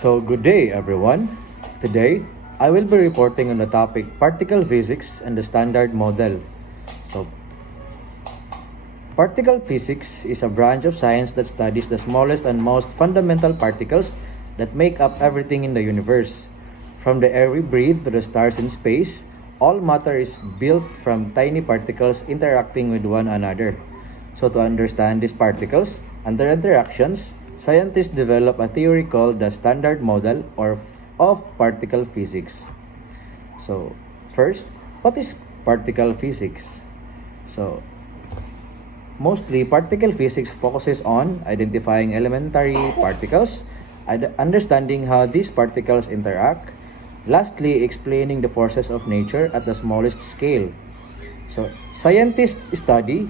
So good day everyone. Today I will be reporting on the topic particle physics and the standard model. So particle physics is a branch of science that studies the smallest and most fundamental particles that make up everything in the universe. From the air we breathe to the stars in space, all matter is built from tiny particles interacting with one another. So to understand these particles and their interactions, scientists develop a theory called the Standard Model of particle physics. So first, what is particle physics? So mostly particle physics focuses on identifying elementary particles, understanding how these particles interact, lastly explaining the forces of nature at the smallest scale. So scientists study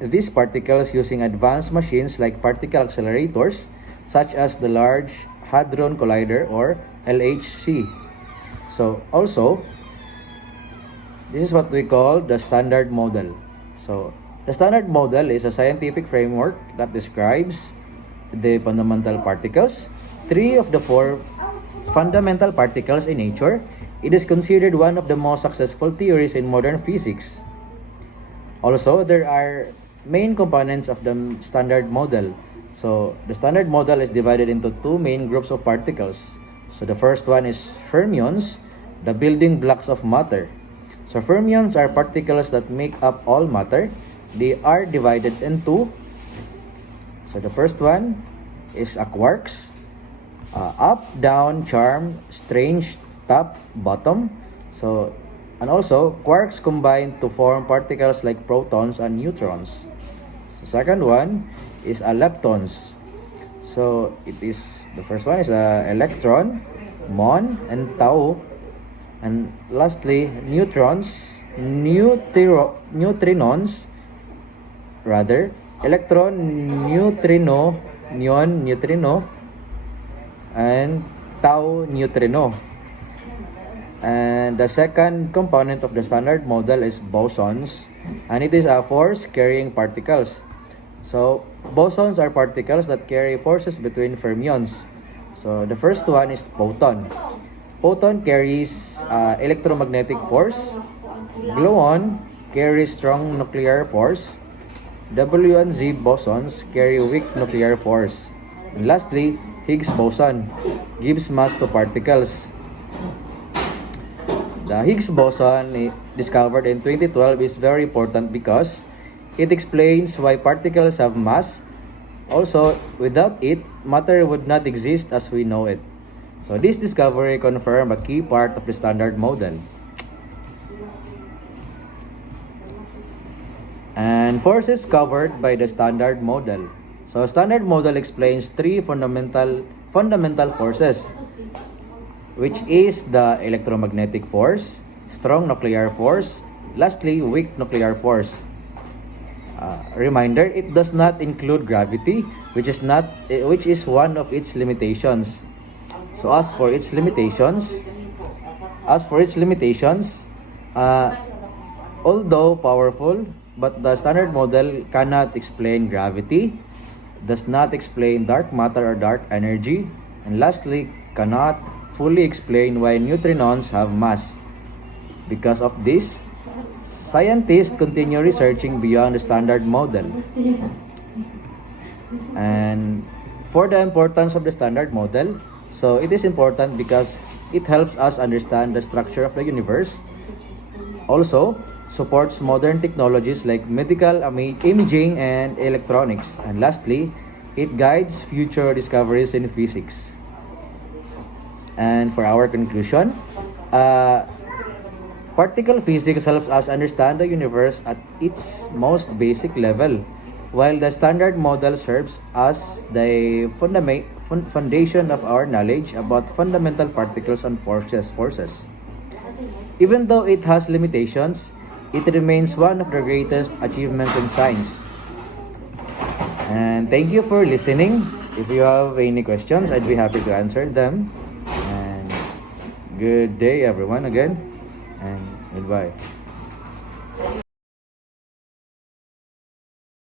these particles using advanced machines like particle accelerators such as the Large Hadron Collider or LHC. So also, this is what we call the Standard Model. So the Standard Model is a scientific framework that describes the fundamental particles, three of the four fundamental particles in nature. It is considered one of the most successful theories in modern physics. Also, there are main components of the Standard Model. So the Standard Model is divided into two main groups of particles. So the first one is fermions, the building blocks of matter. So fermions are particles that make up all matter. They are divided into, so the first one is a quarks, up, down, charm, strange, top, bottom. So, and also quarks combine to form particles like protons and neutrons. The second one is a leptons. So it is, the first one is a electron, muon, and tau. And lastly, neutrons, neutrinos, electron, neutrino, muon, neutrino, and tau, neutrino. And the second component of the Standard Model is bosons, and it is a force-carrying particles. So bosons are particles that carry forces between fermions. So the first one is photon. Photon carries electromagnetic force. Gluon carries strong nuclear force. W and Z bosons carry weak nuclear force. And lastly, Higgs boson gives mass to particles. The Higgs boson discovered in 2012 is very important because it explains why particles have mass. Also, without it, matter would not exist as we know it. So this discovery confirmed a key part of the Standard Model. And forces covered by the Standard Model. So Standard Model explains three fundamental forces, which is the electromagnetic force, strong nuclear force, lastly weak nuclear force. Reminder, it does not include gravity, which is one of its limitations. So as for its limitations, although powerful, but the Standard Model cannot explain gravity, does not explain dark matter or dark energy, and lastly cannot fully explain why neutrinos have mass. Because of this, scientists continue researching beyond the Standard Model. And for the importance of the Standard Model, so it is important because it helps us understand the structure of the universe. Also, supports modern technologies like medical imaging and electronics. And lastly, it guides future discoveries in physics. And for our conclusion, particle physics helps us understand the universe at its most basic level, while the Standard Model serves as the foundation of our knowledge about fundamental particles and forces. Even though it has limitations, it remains one of the greatest achievements in science. And thank you for listening. If you have any questions, I'd be happy to answer them. And good day everyone again, and goodbye.